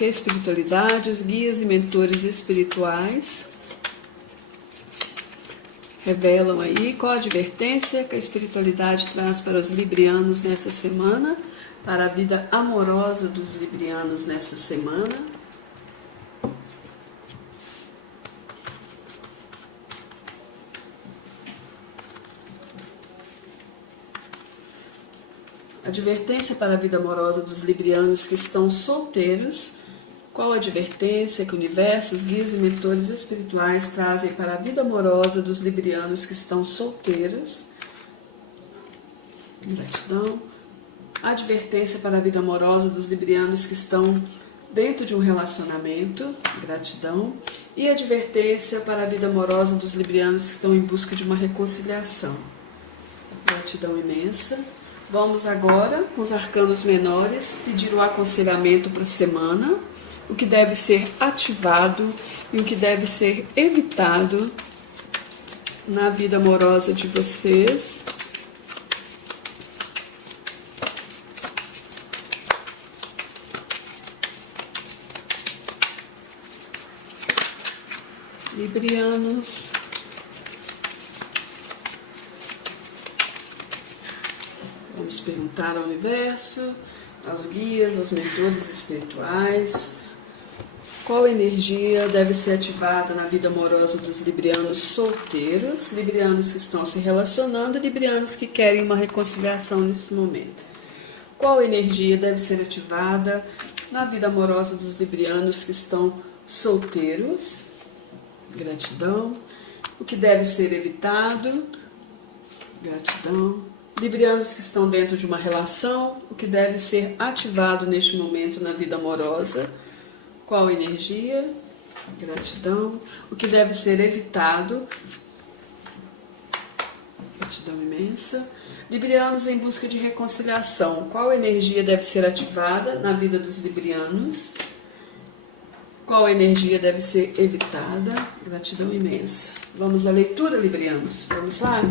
que espiritualidades, guias e mentores espirituais revelam aí qual a advertência que a espiritualidade traz para os librianos nessa semana, para a vida amorosa dos librianos nessa semana. Advertência para a vida amorosa dos librianos que estão solteiros. Qual a advertência que o universo, os guias e mentores espirituais trazem para a vida amorosa dos librianos que estão solteiros? Gratidão. Advertência para a vida amorosa dos librianos que estão dentro de um relacionamento. Gratidão. E advertência para a vida amorosa dos librianos que estão em busca de uma reconciliação. Gratidão imensa. Vamos agora, com os arcanos menores, pedir o aconselhamento para a semana, o que deve ser ativado e o que deve ser evitado na vida amorosa de vocês. Librianos. Vamos perguntar ao universo, aos guias, aos mentores espirituais, qual energia deve ser ativada na vida amorosa dos librianos solteiros, librianos que estão se relacionando e librianos que querem uma reconciliação neste momento. Qual energia deve ser ativada na vida amorosa dos librianos que estão solteiros? Gratidão. O que deve ser evitado? Gratidão. Librianos que estão dentro de uma relação, o que deve ser ativado neste momento na vida amorosa? Qual energia? Gratidão. O que deve ser evitado? Gratidão imensa. Librianos em busca de reconciliação, qual energia deve ser ativada na vida dos librianos? Qual energia deve ser evitada? Gratidão imensa. Vamos à leitura, librianos. Vamos lá?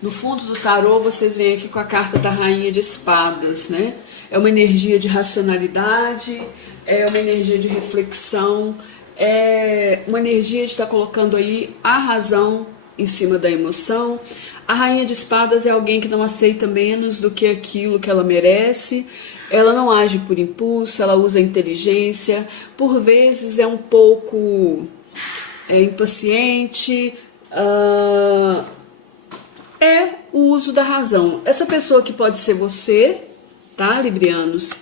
No fundo do tarô, vocês veem aqui com a carta da Rainha de Espadas, né? É uma energia de racionalidade, é uma energia de reflexão, é uma energia de estar colocando aí a razão em cima da emoção. A Rainha de Espadas é alguém que não aceita menos do que aquilo que ela merece. Ela não age por impulso, ela usa inteligência. Por vezes é um pouco impaciente, é o uso da razão. Essa pessoa que pode ser você, tá, librianos?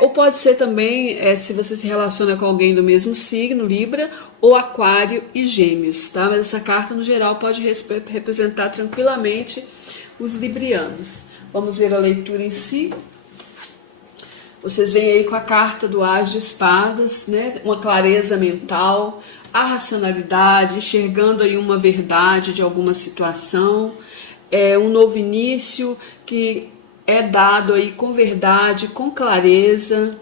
Ou pode ser também, se você se relaciona com alguém do mesmo signo, Libra, ou Aquário e Gêmeos, tá? Mas essa carta, no geral, pode representar tranquilamente os librianos. Vamos ver a leitura em si. Vocês veem aí com a carta do As de Espadas, né? Uma clareza mental, a racionalidade, enxergando aí uma verdade de alguma situação, um novo início que é dado aí com verdade, com clareza.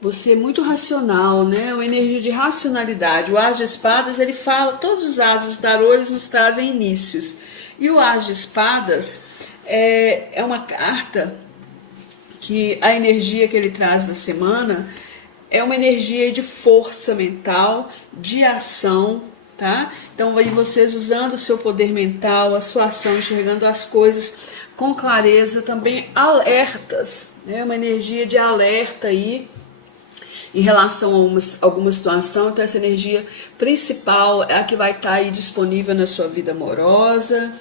Você é muito racional, né? Uma energia de racionalidade. O As de Espadas, ele fala, todos os ases do tarô, eles nos trazem inícios. E o As de Espadas é uma carta que a energia que ele traz na semana é uma energia de força mental, de ação, tá? Então aí vocês usando o seu poder mental, a sua ação, enxergando as coisas com clareza, também alertas, né? Uma energia de alerta aí em relação a alguma situação. Então essa energia principal é a que vai estar aí disponível na sua vida amorosa.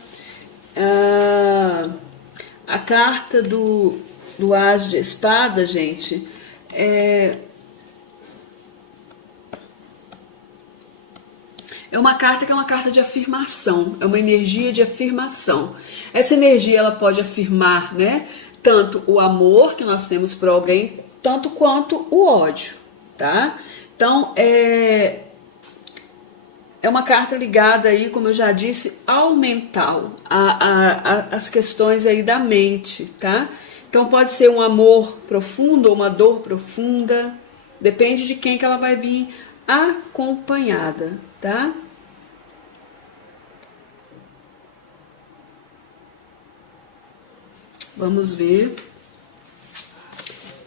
A carta do As de Espada, gente, é uma carta que é uma carta de afirmação, é uma energia de afirmação. Essa energia ela pode afirmar, né, tanto o amor que nós temos por alguém, tanto quanto o ódio, tá? Então, é uma carta ligada aí, como eu já disse, ao mental, as questões aí da mente, tá? Então pode ser um amor profundo ou uma dor profunda, depende de quem que ela vai vir acompanhada, tá? Vamos ver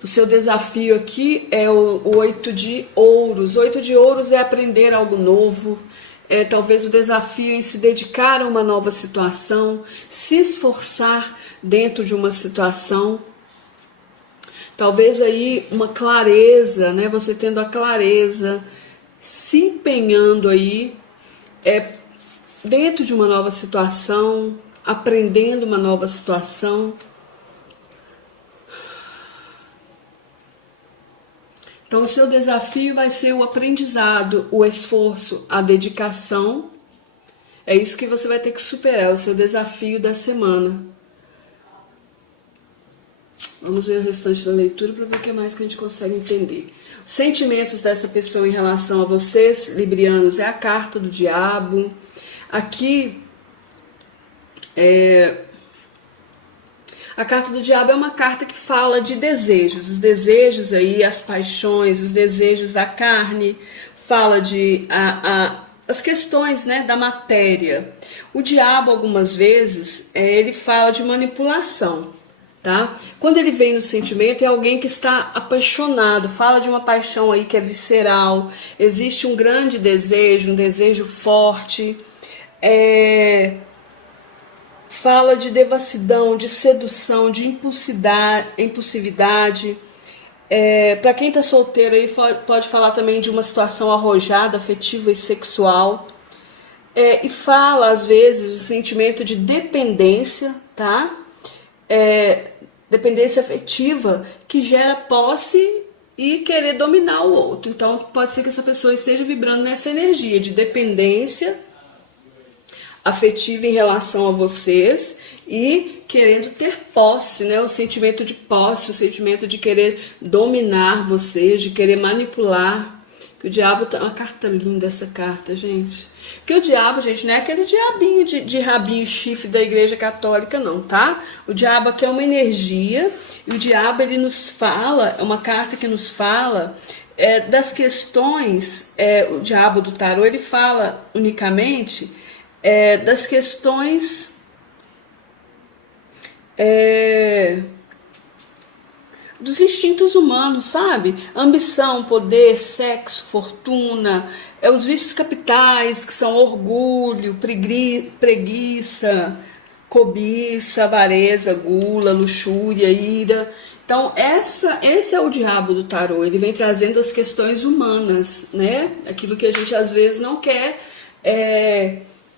O seu desafio aqui é o 8 de ouros. O 8 de ouros é aprender algo novo, é talvez o desafio em se dedicar a uma nova situação, se esforçar dentro de uma situação. Talvez aí uma clareza, né? Você tendo a clareza, se empenhando aí dentro de uma nova situação, aprendendo uma nova situação. Então, o seu desafio vai ser o aprendizado, o esforço, a dedicação. É isso que você vai ter que superar, é o seu desafio da semana. Vamos ver o restante da leitura para ver o que mais que a gente consegue entender. Os sentimentos dessa pessoa em relação a vocês, librianos, é a carta do diabo. Aqui, a carta do diabo é uma carta que fala de desejos. Os desejos aí, as paixões, os desejos da carne, fala de as questões, né, da matéria. O diabo, algumas vezes, ele fala de manipulação. Tá? Quando ele vem no sentimento, é alguém que está apaixonado, fala de uma paixão aí que é visceral, existe um grande desejo, um desejo forte, fala de devassidão, de sedução, de impulsividade. Para quem está solteiro aí, pode falar também de uma situação arrojada, afetiva e sexual. E fala, às vezes, do sentimento de dependência, tá? Dependência afetiva que gera posse e querer dominar o outro. Então pode ser que essa pessoa esteja vibrando nessa energia de dependência afetiva em relação a vocês e querendo ter posse, né? O sentimento de posse, o sentimento de querer dominar vocês, de querer manipular. Que o diabo tá uma carta linda, essa carta, gente. Porque o diabo, gente, não é aquele diabinho de rabinho chifre da Igreja Católica, não, tá? O diabo aqui é uma energia, e o diabo, ele nos fala, é uma carta que nos fala das questões, o diabo do tarô, ele fala unicamente das questões dos instintos humanos, sabe? Ambição, poder, sexo, fortuna, os vícios capitais, que são orgulho, preguiça, cobiça, avareza, gula, luxúria, ira. Então, esse é o diabo do tarô. Ele vem trazendo as questões humanas, né? Aquilo que a gente às vezes não quer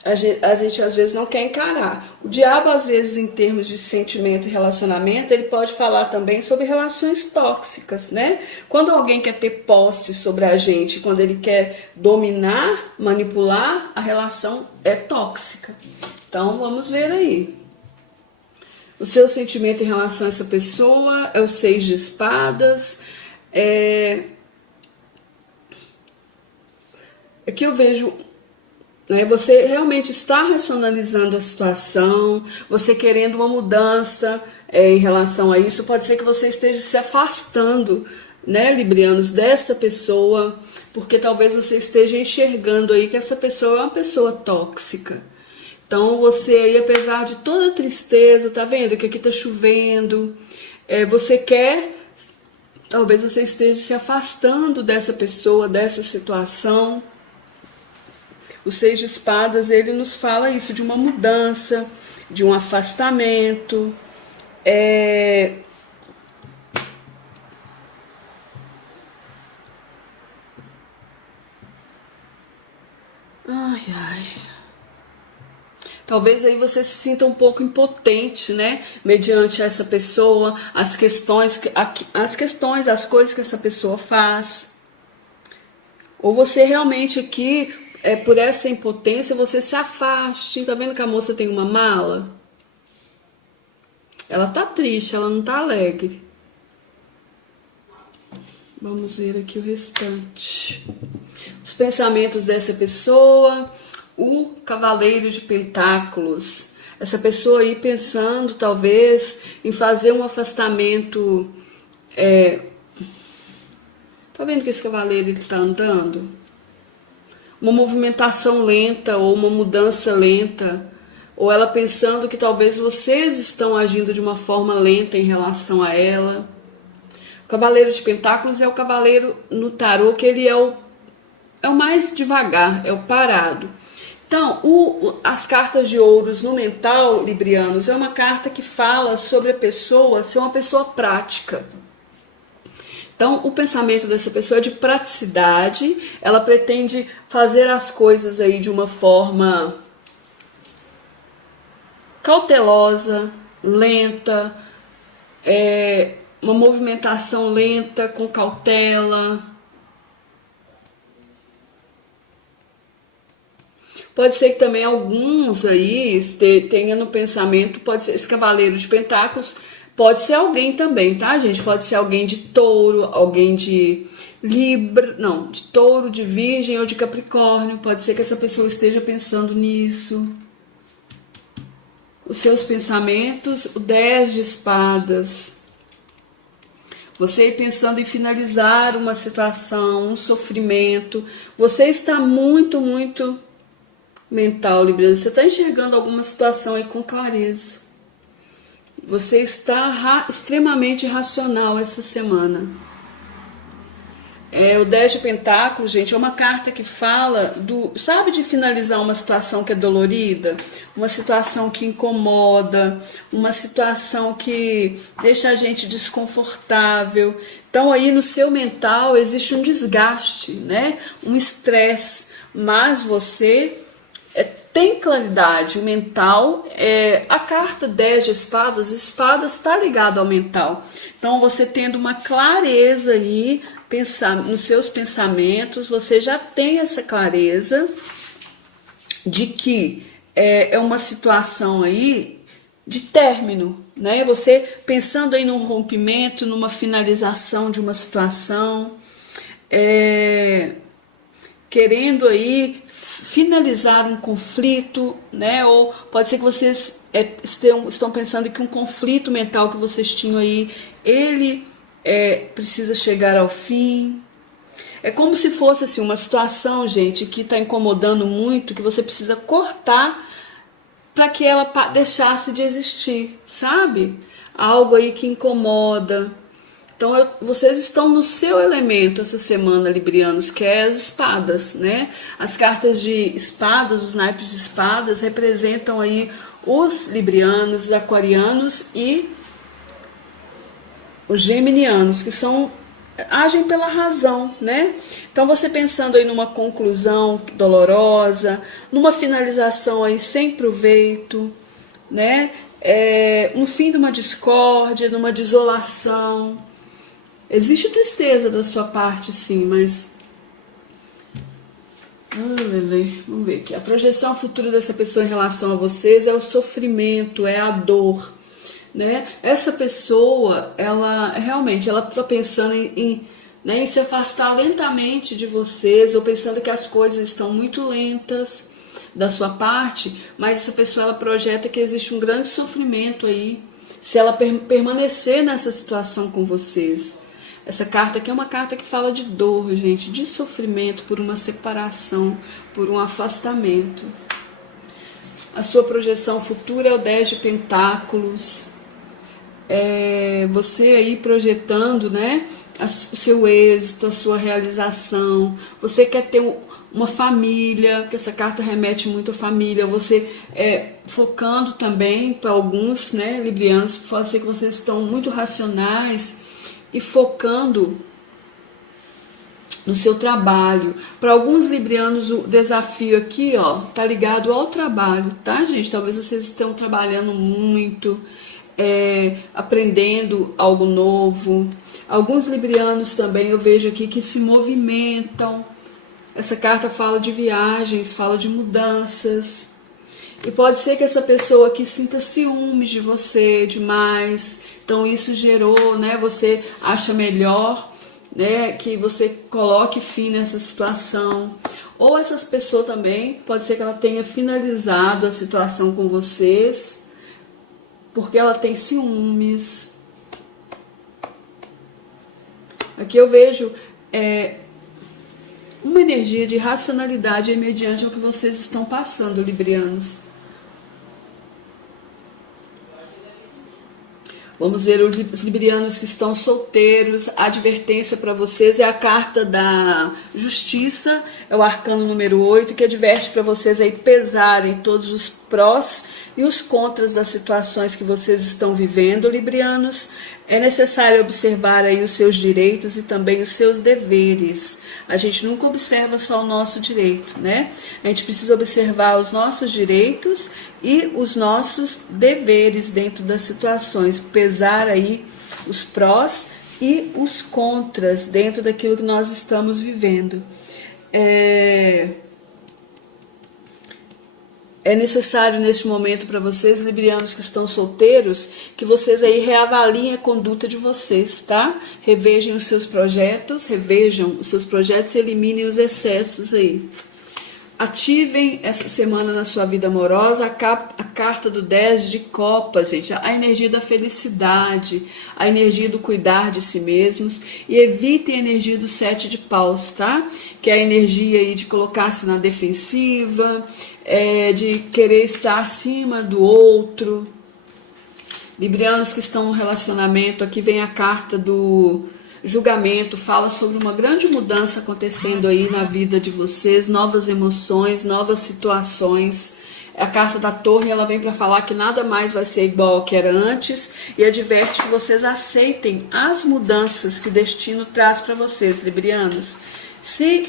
a gente às vezes não quer encarar. O diabo, às vezes, em termos de sentimento e relacionamento, ele pode falar também sobre relações tóxicas, né? Quando alguém quer ter posse sobre a gente, quando ele quer dominar, manipular, a relação é tóxica. Então, vamos ver aí. O seu sentimento em relação a essa pessoa é o 6 de espadas. Aqui eu vejo... Você realmente está racionalizando a situação, você querendo uma mudança em relação a isso. Pode ser que você esteja se afastando, né, librianos, dessa pessoa, porque talvez você esteja enxergando aí que essa pessoa é uma pessoa tóxica. Então você aí, apesar de toda a tristeza, tá vendo que aqui tá chovendo, você quer, talvez você esteja se afastando dessa pessoa, dessa situação. O 6 de espadas, ele nos fala isso, de uma mudança, de um afastamento. Talvez aí você se sinta um pouco impotente, né? Mediante essa pessoa, as coisas que essa pessoa faz. Ou você realmente aqui... por essa impotência, você se afaste. Tá vendo que a moça tem uma mala? Ela tá triste, ela não tá alegre. Vamos ver aqui o restante. Os pensamentos dessa pessoa. O cavaleiro de pentáculos. Essa pessoa aí pensando, talvez, em fazer um afastamento. Tá vendo que esse cavaleiro ele tá andando? Uma movimentação lenta ou uma mudança lenta, ou ela pensando que talvez vocês estão agindo de uma forma lenta em relação a ela. Cavaleiro de Pentáculos é o cavaleiro no tarô que ele é o mais devagar, é o parado. Então, as cartas de ouros no mental, librianos, é uma carta que fala sobre a pessoa ser uma pessoa prática. Então, o pensamento dessa pessoa é de praticidade, ela pretende fazer as coisas aí de uma forma cautelosa, lenta, uma movimentação lenta, com cautela. Pode ser que também alguns aí tenham no pensamento, pode ser esse cavaleiro de pentáculos, pode ser alguém também, tá, gente? Pode ser alguém de touro, alguém de Libra, não, de touro, de virgem ou de capricórnio. Pode ser que essa pessoa esteja pensando nisso. Os seus pensamentos, o 10 de espadas. Você pensando em finalizar uma situação, um sofrimento. Você está muito mental, Libriano. Você está enxergando alguma situação aí com clareza. Você está extremamente racional essa semana. O 10 de Pentáculos, gente, é uma carta que fala sabe, de finalizar uma situação que é dolorida, uma situação que incomoda, uma situação que deixa a gente desconfortável. Então aí no seu mental existe um desgaste, né? Um estresse, mas você tem claridade. O mental, a carta 10 de espadas está ligado ao mental. Então você tendo uma clareza aí, pensar nos seus pensamentos, você já tem essa clareza de que é uma situação aí de término, né? Você pensando aí num rompimento, numa finalização de uma situação, querendo aí finalizar um conflito, né? Ou pode ser que vocês estão pensando que um conflito mental que vocês tinham aí, ele precisa chegar ao fim. É como se fosse assim, uma situação, gente, que está incomodando muito, que você precisa cortar para que ela deixasse de existir, sabe? Algo aí que incomoda. Então, vocês estão no seu elemento essa semana, librianos, que é as espadas, né? As cartas de espadas, os naipes de espadas, representam aí os librianos, os aquarianos e os geminianos, que agem pela razão, né? Então, você pensando aí numa conclusão dolorosa, numa finalização aí sem proveito, né? No fim de uma discórdia, numa desolação. Existe tristeza da sua parte, sim, mas... vamos ver aqui. A projeção futura dessa pessoa em relação a vocês é o sofrimento, é a dor, né? Essa pessoa, ela está pensando em se afastar lentamente de vocês, ou pensando que as coisas estão muito lentas da sua parte, mas essa pessoa, ela projeta que existe um grande sofrimento aí, se ela permanecer nessa situação com vocês. Essa carta aqui é uma carta que fala de dor, gente, de sofrimento por uma separação, por um afastamento. A sua projeção futura é o 10 de Pentáculos. Você aí projetando, né, o seu êxito, a sua realização. Você quer ter uma família, que essa carta remete muito à família. Você focando também para alguns, né, librianos, pode ser que vocês estão muito racionais e focando no seu trabalho. Para alguns librianos, o desafio aqui, ó, tá ligado ao trabalho, tá, gente? Talvez vocês estejam trabalhando muito, aprendendo algo novo. Alguns librianos também eu vejo aqui que se movimentam. Essa carta fala de viagens, fala de mudanças. E pode ser que essa pessoa aqui sinta ciúmes de você demais. Então isso gerou, né? Você acha melhor, né, que você coloque fim nessa situação. Ou essas pessoas também, pode ser que ela tenha finalizado a situação com vocês, porque ela tem ciúmes. Aqui eu vejo uma energia de racionalidade mediante o que vocês estão passando, librianos. Vamos ver os librianos que estão solteiros. A advertência para vocês é a carta da justiça, é o arcano número 8, que adverte para vocês aí pesarem todos os prós e os contras das situações que vocês estão vivendo, librianos. É necessário observar aí os seus direitos e também os seus deveres. A gente nunca observa só o nosso direito, né? A gente precisa observar os nossos direitos e os nossos deveres dentro das situações, pesar aí os prós e os contras dentro daquilo que nós estamos vivendo. É necessário neste momento para vocês, librianos que estão solteiros, que vocês aí reavaliem a conduta de vocês, tá? Revejam os seus projetos e eliminem os excessos aí. Ativem essa semana na sua vida amorosa a carta do 10 de copas, gente, a energia da felicidade, a energia do cuidar de si mesmos, e evitem a energia do 7 de paus, tá? Que é a energia aí de colocar-se na defensiva, de querer estar acima do outro. Librianos que estão no relacionamento, aqui vem a carta do julgamento, fala sobre uma grande mudança acontecendo aí na vida de vocês, novas emoções, novas situações. A carta da torre, ela vem para falar que nada mais vai ser igual ao que era antes e adverte que vocês aceitem as mudanças que o destino traz para vocês, librianos. Se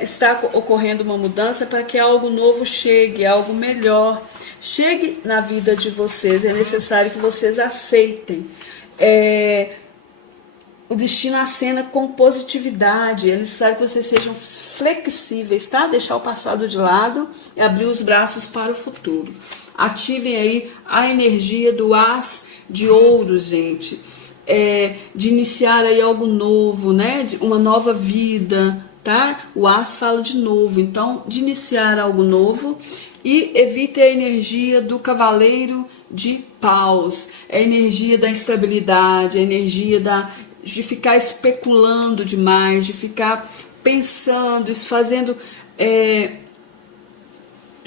está ocorrendo uma mudança, para que algo novo chegue, algo melhor chegue na vida de vocês, é necessário que vocês aceitem. O destino acena com positividade, é necessário que vocês sejam flexíveis, tá? Deixar o passado de lado e abrir os braços para o futuro. Ativem aí a energia do As de Ouros, gente. De iniciar aí algo novo, né? De uma nova vida, tá? O As fala de novo, então, de iniciar algo novo. E evite a energia do Cavaleiro de Paus, a energia da instabilidade, a energia de ficar especulando demais, de ficar pensando, fazendo.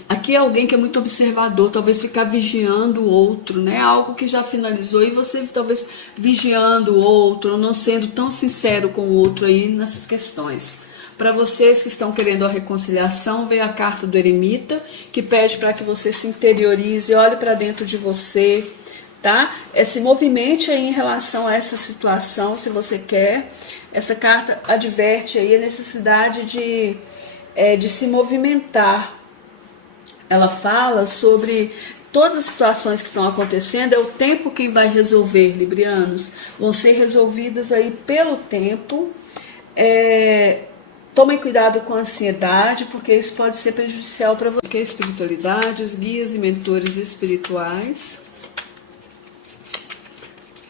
Aqui é alguém que é muito observador, talvez ficar vigiando o outro, né? Algo que já finalizou e você talvez vigiando o outro, não sendo tão sincero com o outro aí nessas questões. Para vocês que estão querendo a reconciliação, veio a carta do eremita, que pede para que você se interiorize, olhe para dentro de você, tá? Se movimente aí em relação a essa situação, se você quer. Essa carta adverte aí a necessidade de se movimentar. Ela fala sobre todas as situações que estão acontecendo, é o tempo quem vai resolver, librianos. Vão ser resolvidas aí pelo tempo. Tomem cuidado com a ansiedade, porque isso pode ser prejudicial para você. Espiritualidades, guias e mentores espirituais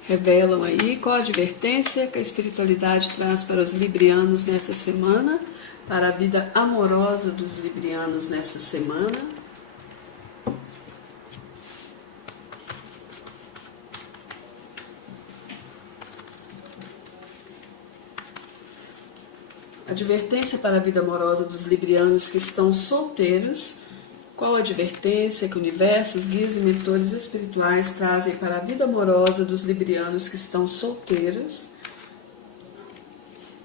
revelam aí qual a advertência que a espiritualidade traz para os librianos nessa semana, para a vida amorosa dos librianos nessa semana. Advertência para a vida amorosa dos librianos que estão solteiros. Qual a advertência que o universo, os guias e mentores espirituais trazem para a vida amorosa dos librianos que estão solteiros?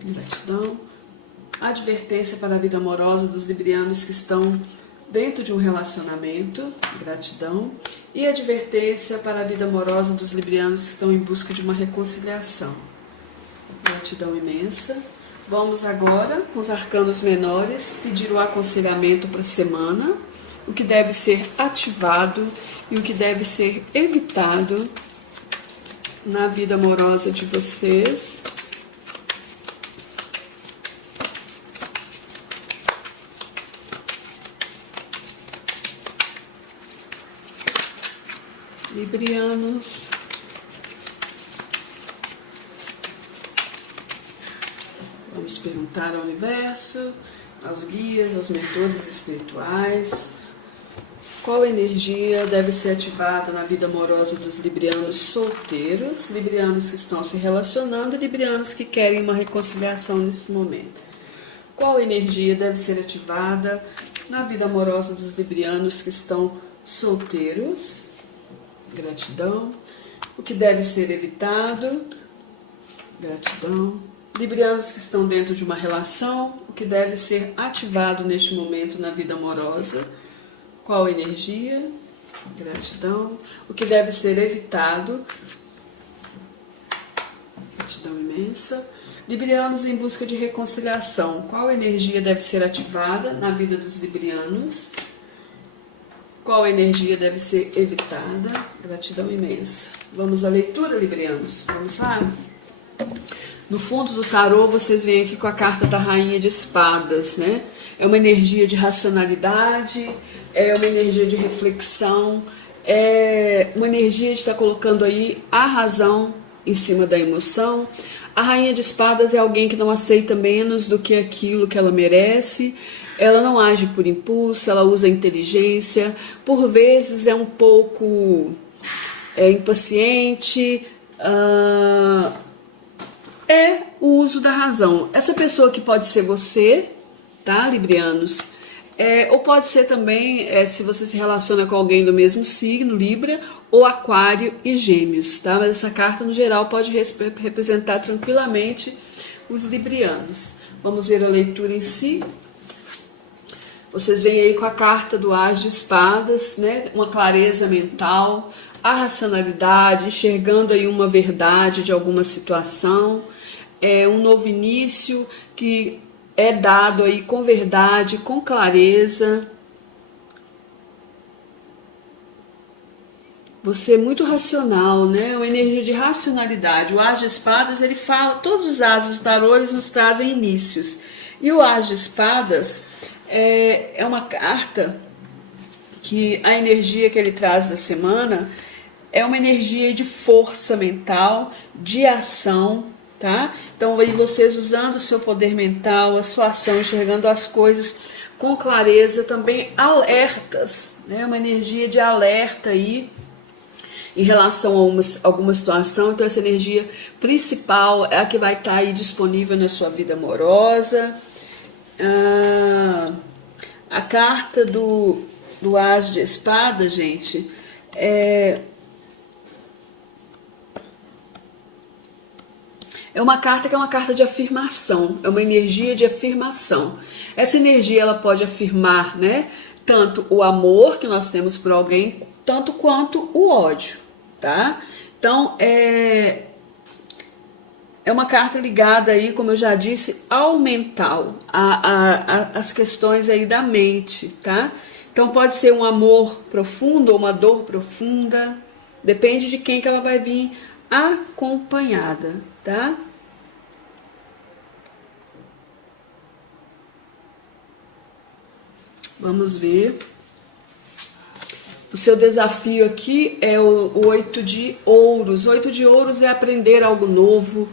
Gratidão. Advertência para a vida amorosa dos librianos que estão dentro de um relacionamento. Gratidão. E advertência para a vida amorosa dos librianos que estão em busca de uma reconciliação. Gratidão imensa. Vamos agora, com os arcanos menores, pedir o aconselhamento para a semana, o que deve ser ativado e o que deve ser evitado na vida amorosa de vocês. Librianos. Vamos perguntar ao universo, aos guias, aos mentores espirituais, qual energia deve ser ativada na vida amorosa dos librianos solteiros, librianos que estão se relacionando e librianos que querem uma reconciliação nesse momento. Qual energia deve ser ativada na vida amorosa dos librianos que estão solteiros? Gratidão. o que deve ser evitado. Gratidão. Librianos que estão dentro de uma relação, o que deve ser ativado neste momento na vida amorosa. Qual energia? Gratidão. O que deve ser evitado. Gratidão imensa. Librianos em busca de reconciliação. Qual energia deve ser ativada na vida dos librianos? Qual energia deve ser evitada? Gratidão imensa. Vamos à leitura, librianos. Vamos lá? No fundo do tarô, vocês veem aqui com a carta da Rainha de Espadas, né? É uma energia de racionalidade, é uma energia de reflexão, é uma energia de estar colocando aí a razão em cima da emoção. A Rainha de Espadas é alguém que não aceita menos do que aquilo que ela merece. Ela não age por impulso, ela usa inteligência. Por vezes é um pouco impaciente. É o uso da razão. Essa pessoa que pode ser você, tá, librianos? Ou pode ser também, se você se relaciona com alguém do mesmo signo, Libra, ou Aquário e Gêmeos, tá? Mas essa carta, no geral, pode representar tranquilamente os librianos. Vamos ver a leitura em si. Vocês veem aí com a carta do As de Espadas, né? Uma clareza mental, a racionalidade, enxergando aí uma verdade de alguma situação, um novo início que é dado aí com verdade, com clareza. Você é muito racional, né? Uma energia de racionalidade. O As de Espadas, ele fala, todos os ases do tarô, eles nos trazem inícios. E o As de Espadas é uma carta que a energia que ele traz da semana é uma energia de força mental, de ação, tá? Então aí vocês usando o seu poder mental, a sua ação, enxergando as coisas com clareza, também alertas, né? Uma energia de alerta aí em relação a alguma situação. Então essa energia principal é a que vai estar aí disponível na sua vida amorosa. A carta do As de Espada, gente, é uma carta que é uma carta de afirmação, é uma energia de afirmação. Essa energia ela pode afirmar, né, tanto o amor que nós temos por alguém, tanto quanto o ódio, tá? Então, é uma carta ligada aí, como eu já disse, ao mental, as questões aí da mente, tá? Então pode ser um amor profundo ou uma dor profunda, depende de quem que ela vai vir acompanhada, tá? Vamos ver. O seu desafio aqui é o 8 de ouros. O 8 de ouros é aprender algo novo,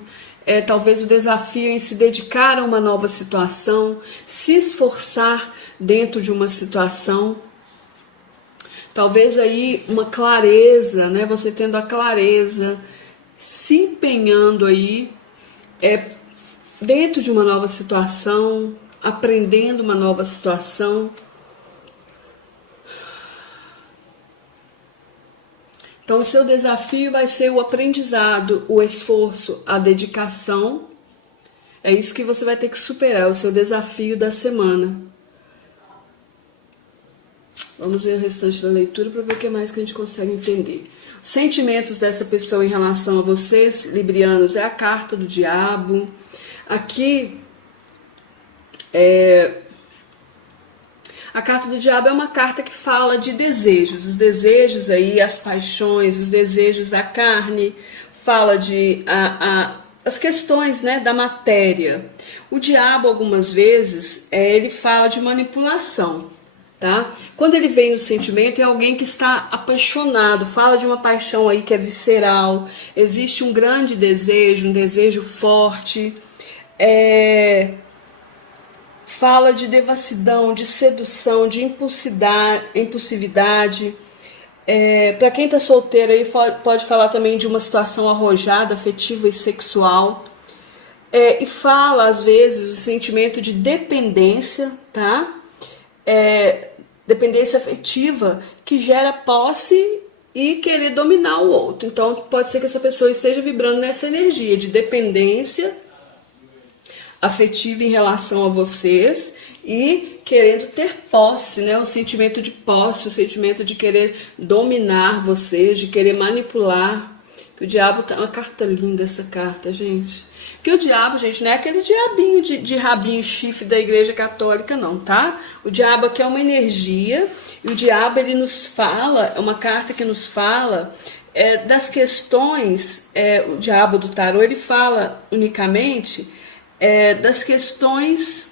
talvez o desafio em se dedicar a uma nova situação, se esforçar dentro de uma situação. Talvez aí uma clareza, né? Você tendo a clareza, se empenhando aí dentro de uma nova situação, aprendendo uma nova situação. Então o seu desafio vai ser o aprendizado, o esforço, a dedicação. É isso que você vai ter que superar, o seu desafio da semana. Vamos ver o restante da leitura para ver o que mais que a gente consegue entender. Os sentimentos dessa pessoa em relação a vocês, librianos, é a carta do diabo. Aqui, a carta do diabo é uma carta que fala de desejos. Os desejos aí, as paixões, os desejos da carne, fala de as questões, né, da matéria. O diabo, algumas vezes, ele fala de manipulação. Tá? Quando ele vem no sentimento, é alguém que está apaixonado, fala de uma paixão aí que é visceral, existe um grande desejo, um desejo forte, fala de devassidão, de sedução, de impulsividade. Para quem está solteiro aí, pode falar também de uma situação arrojada, afetiva e sexual. E fala, às vezes, o sentimento de dependência, tá? Dependência afetiva que gera posse e querer dominar o outro. Então pode ser que essa pessoa esteja vibrando nessa energia de dependência afetiva em relação a vocês e querendo ter posse, né? O sentimento de posse, o sentimento de querer dominar vocês, de querer manipular. O diabo tá uma carta linda, essa carta, gente. Que o diabo, gente, não é aquele diabinho de rabinho chifre da Igreja Católica, não, tá? O diabo aqui é uma energia, e o diabo, ele nos fala, é uma carta que nos fala das questões, o diabo do tarô, ele fala unicamente das questões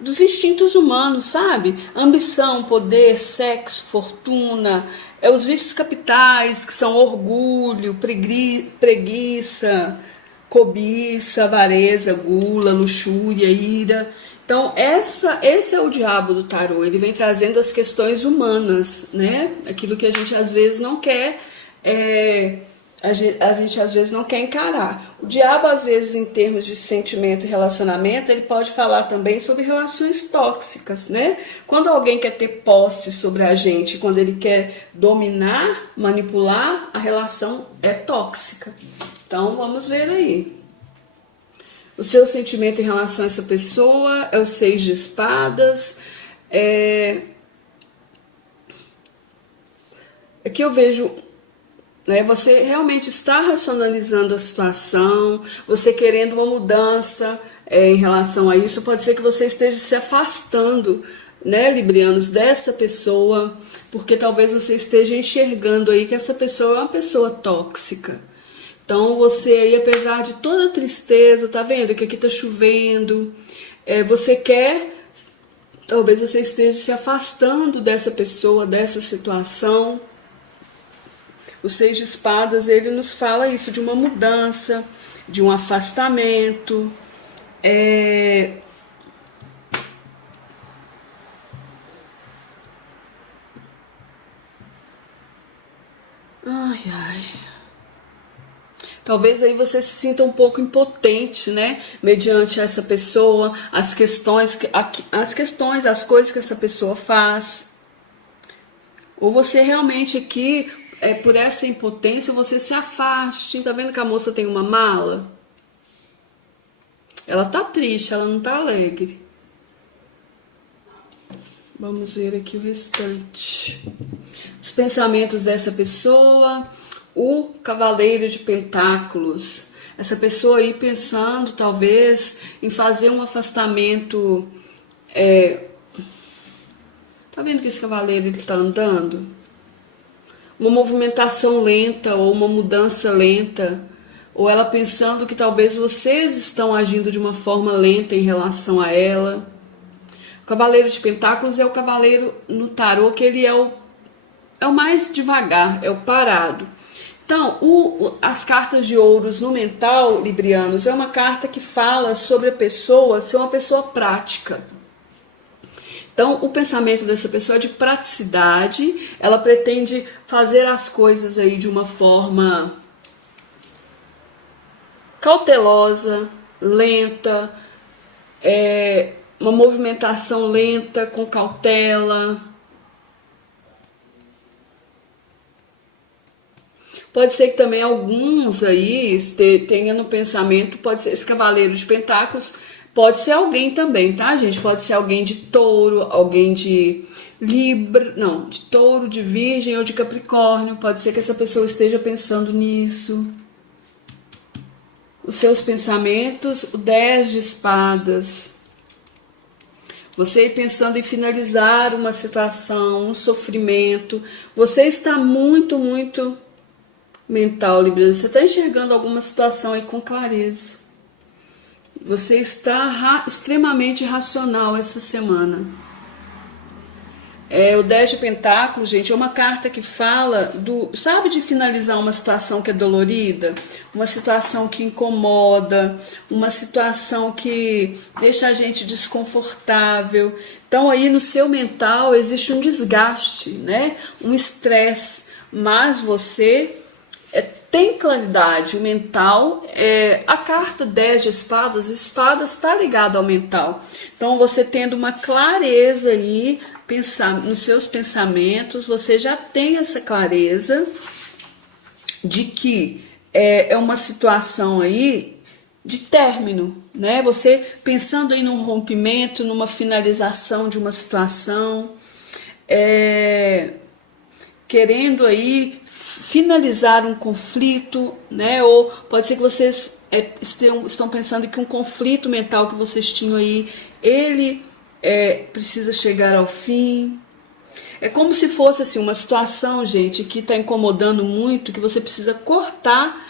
dos instintos humanos, sabe? Ambição, poder, sexo, fortuna, os vícios capitais, que são orgulho, preguiça, cobiça, avareza, gula, luxúria, ira. Então, esse é o diabo do tarô. Ele vem trazendo as questões humanas, né? Aquilo que a gente às vezes não quer a gente às vezes não quer encarar. O diabo, às vezes, em termos de sentimento e relacionamento, ele pode falar também sobre relações tóxicas, né? Quando alguém quer ter posse sobre a gente, quando ele quer dominar, manipular, a relação é tóxica. Então, vamos ver aí. O seu sentimento em relação a essa pessoa é o 6 de espadas. Aqui eu vejo... Você realmente está racionalizando a situação, você querendo uma mudança em relação a isso. Pode ser que você esteja se afastando, né, librianos, dessa pessoa, porque talvez você esteja enxergando aí que essa pessoa é uma pessoa tóxica. Então você aí, apesar de toda a tristeza, tá vendo que aqui tá chovendo, você quer, talvez você esteja se afastando dessa pessoa, dessa situação. O 6 de espadas, ele nos fala isso, de uma mudança, de um afastamento. Ai, ai. Talvez aí você se sinta um pouco impotente, né? Mediante essa pessoa, as coisas que essa pessoa faz. Ou você realmente aqui... por essa impotência, você se afaste. Tá vendo que a moça tem uma mala? Ela tá triste, ela não tá alegre. Vamos ver aqui o restante. Os pensamentos dessa pessoa. O cavaleiro de pentáculos. Essa pessoa aí pensando, talvez, em fazer um afastamento. Tá vendo que esse cavaleiro ele tá andando? Uma movimentação lenta ou uma mudança lenta, ou ela pensando que talvez vocês estão agindo de uma forma lenta em relação a ela. O cavaleiro de pentáculos é o cavaleiro no tarô que ele é o mais devagar, é o parado. Então, as cartas de ouros no mental, librianos, é uma carta que fala sobre a pessoa ser uma pessoa prática. Então, o pensamento dessa pessoa é de praticidade, ela pretende fazer as coisas aí de uma forma cautelosa, lenta, uma movimentação lenta, com cautela. Pode ser que também alguns aí tenham no pensamento, pode ser esse cavaleiro de pentáculos, pode ser alguém também, tá, gente? Pode ser alguém de touro, alguém de libra, não, de touro, de virgem ou de capricórnio. Pode ser que essa pessoa esteja pensando nisso. Os seus pensamentos, o 10 de espadas. Você pensando em finalizar uma situação, um sofrimento. Você está muito, muito mental, libriano. Você está enxergando alguma situação aí com clareza. Você está extremamente racional essa semana. O 10 de pentáculos, gente, é uma carta que fala sabe, de finalizar uma situação que é dolorida, uma situação que incomoda, uma situação que deixa a gente desconfortável. Então aí no seu mental existe um desgaste, né? Um estresse, mas você tem claridade, o mental, a carta 10 de espadas está ligado ao mental. Então você tendo uma clareza aí, pensar nos seus pensamentos, você já tem essa clareza de que é uma situação aí de término, né? Você pensando aí num rompimento, numa finalização de uma situação, querendo aí finalizar um conflito, né? Ou pode ser que vocês estão pensando que um conflito mental que vocês tinham aí, ele precisa chegar ao fim. É como se fosse assim, uma situação, gente, que está incomodando muito, que você precisa cortar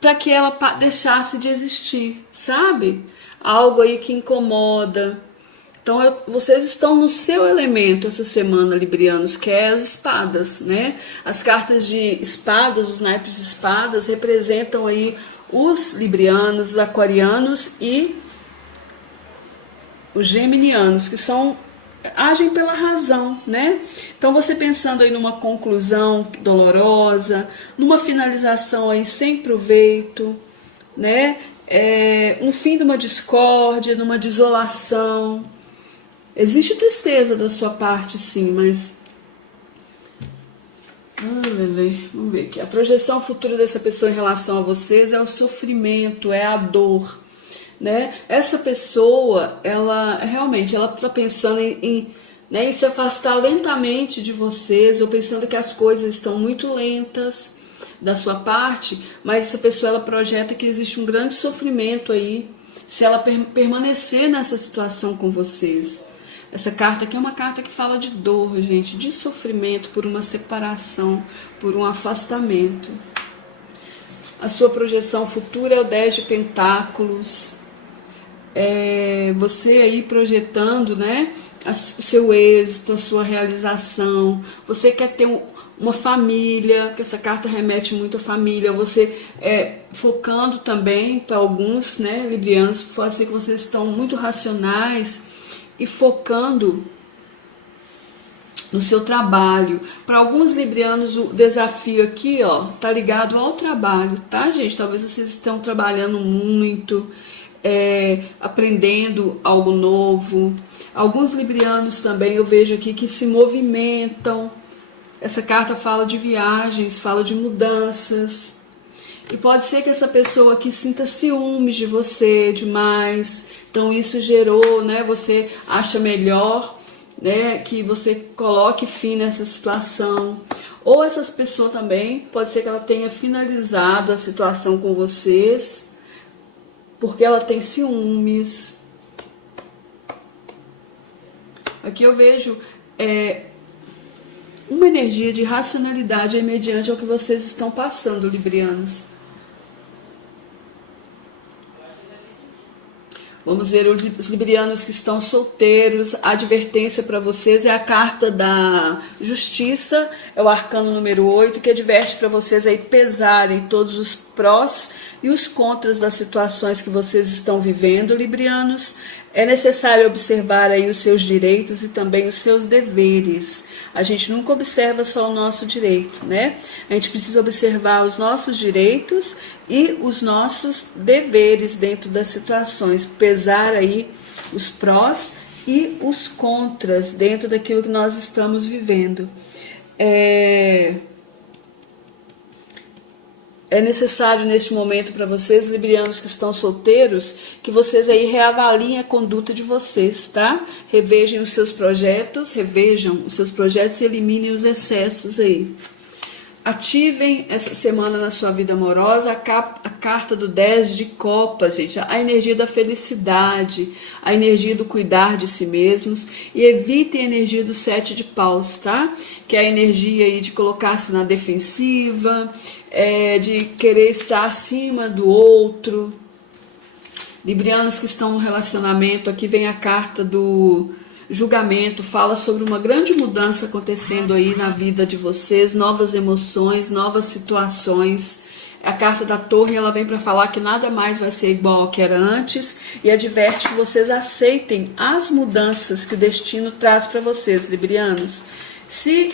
para que ela deixasse de existir, sabe? Algo aí que incomoda. Então vocês estão no seu elemento essa semana, librianos, que é as espadas, né? As cartas de espadas, os naipes de espadas representam aí os librianos, os aquarianos e os geminianos, que agem pela razão, né? Então você pensando aí numa conclusão dolorosa, numa finalização aí sem proveito, né? Um fim de uma discórdia, de uma desolação. Existe tristeza da sua parte, sim, mas vamos ver aqui. A projeção futura dessa pessoa em relação a vocês é o sofrimento, é a dor, né? Essa pessoa, ela realmente, ela está pensando em se afastar lentamente de vocês, ou pensando que as coisas estão muito lentas da sua parte, mas essa pessoa, ela projeta que existe um grande sofrimento aí, se ela permanecer nessa situação com vocês. Essa carta aqui é uma carta que fala de dor, gente, de sofrimento por uma separação, por um afastamento. A sua projeção futura é o 10 de pentáculos. Você aí projetando, né, o seu êxito, a sua realização. Você quer ter uma família, porque essa carta remete muito à família. Você focando também para alguns, né, librianos, pode ser que vocês estão muito racionais e focando no seu trabalho. Para alguns librianos, o desafio aqui, ó, tá ligado ao trabalho, tá, gente? Talvez vocês estejam trabalhando muito, aprendendo algo novo. Alguns librianos também eu vejo aqui que se movimentam. Essa carta fala de viagens, fala de mudanças. E pode ser que essa pessoa aqui sinta ciúmes de você demais. Então isso gerou, né? Você acha melhor, né, que você coloque fim nessa situação. Ou essa pessoa também, pode ser que ela tenha finalizado a situação com vocês, porque ela tem ciúmes. Aqui eu vejo uma energia de racionalidade mediante ao que vocês estão passando, librianos. Vamos ver os librianos que estão solteiros. A advertência para vocês é a carta da justiça, é o arcano número 8, que adverte para vocês aí pesarem todos os prós e os contras das situações que vocês estão vivendo, librianos. É necessário observar aí os seus direitos e também os seus deveres. A gente nunca observa só o nosso direito, né? A gente precisa observar os nossos direitos e os nossos deveres dentro das situações. Pesar aí os prós e os contras dentro daquilo que nós estamos vivendo. É necessário neste momento para vocês, librianos que estão solteiros, que vocês aí reavaliem a conduta de vocês, tá? Revejam os seus projetos e eliminem os excessos aí. Ativem essa semana na sua vida amorosa a carta do 10 de copas, gente, a energia da felicidade, a energia do cuidar de si mesmos, e evitem a energia do 7 de paus, tá? Que é a energia aí de colocar-se na defensiva, de querer estar acima do outro. Librianos que estão no relacionamento, aqui vem a carta do julgamento, fala sobre uma grande mudança acontecendo aí na vida de vocês, novas emoções, novas situações. A carta da torre, ela vem para falar que nada mais vai ser igual ao que era antes, e adverte que vocês aceitem as mudanças que o destino traz para vocês, librianos. Se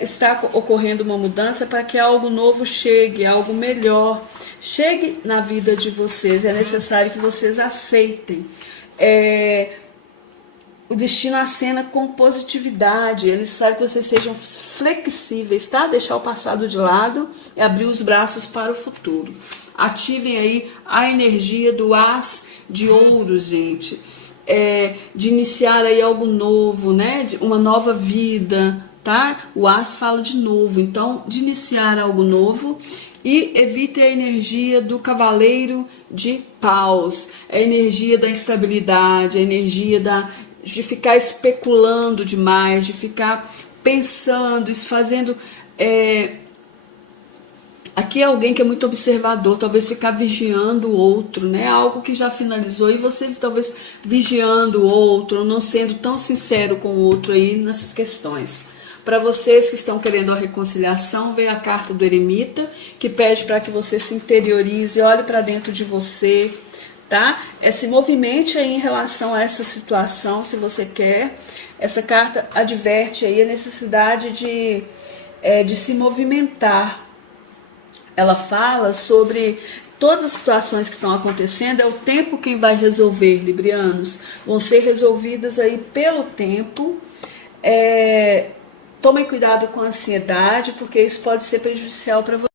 está ocorrendo uma mudança para que algo novo chegue, algo melhor chegue na vida de vocês. É necessário que vocês aceitem. O destino acena com positividade. Ele sabe que vocês sejam flexíveis, tá? Deixar o passado de lado e abrir os braços para o futuro. Ativem aí a energia do As de Ouros, gente. De iniciar aí algo novo, né? Uma nova vida, tá? O As fala de novo, então de iniciar algo novo. E evite a energia do Cavaleiro de Paus, a energia da instabilidade, a energia de ficar especulando demais, de ficar pensando, fazendo. Aqui é alguém que é muito observador, talvez ficar vigiando o outro, né? Algo que já finalizou e você talvez vigiando o outro, ou não sendo tão sincero com o outro aí nessas questões. Para vocês que estão querendo a reconciliação, vem a carta do Eremita, que pede para que você se interiorize, olhe para dentro de você, tá? Se movimente aí em relação a essa situação, se você quer. Essa carta adverte aí a necessidade de se movimentar. Ela fala sobre todas as situações que estão acontecendo, é o tempo quem vai resolver, librianos. Vão ser resolvidas aí pelo tempo. Tomem cuidado com a ansiedade, porque isso pode ser prejudicial para vocês.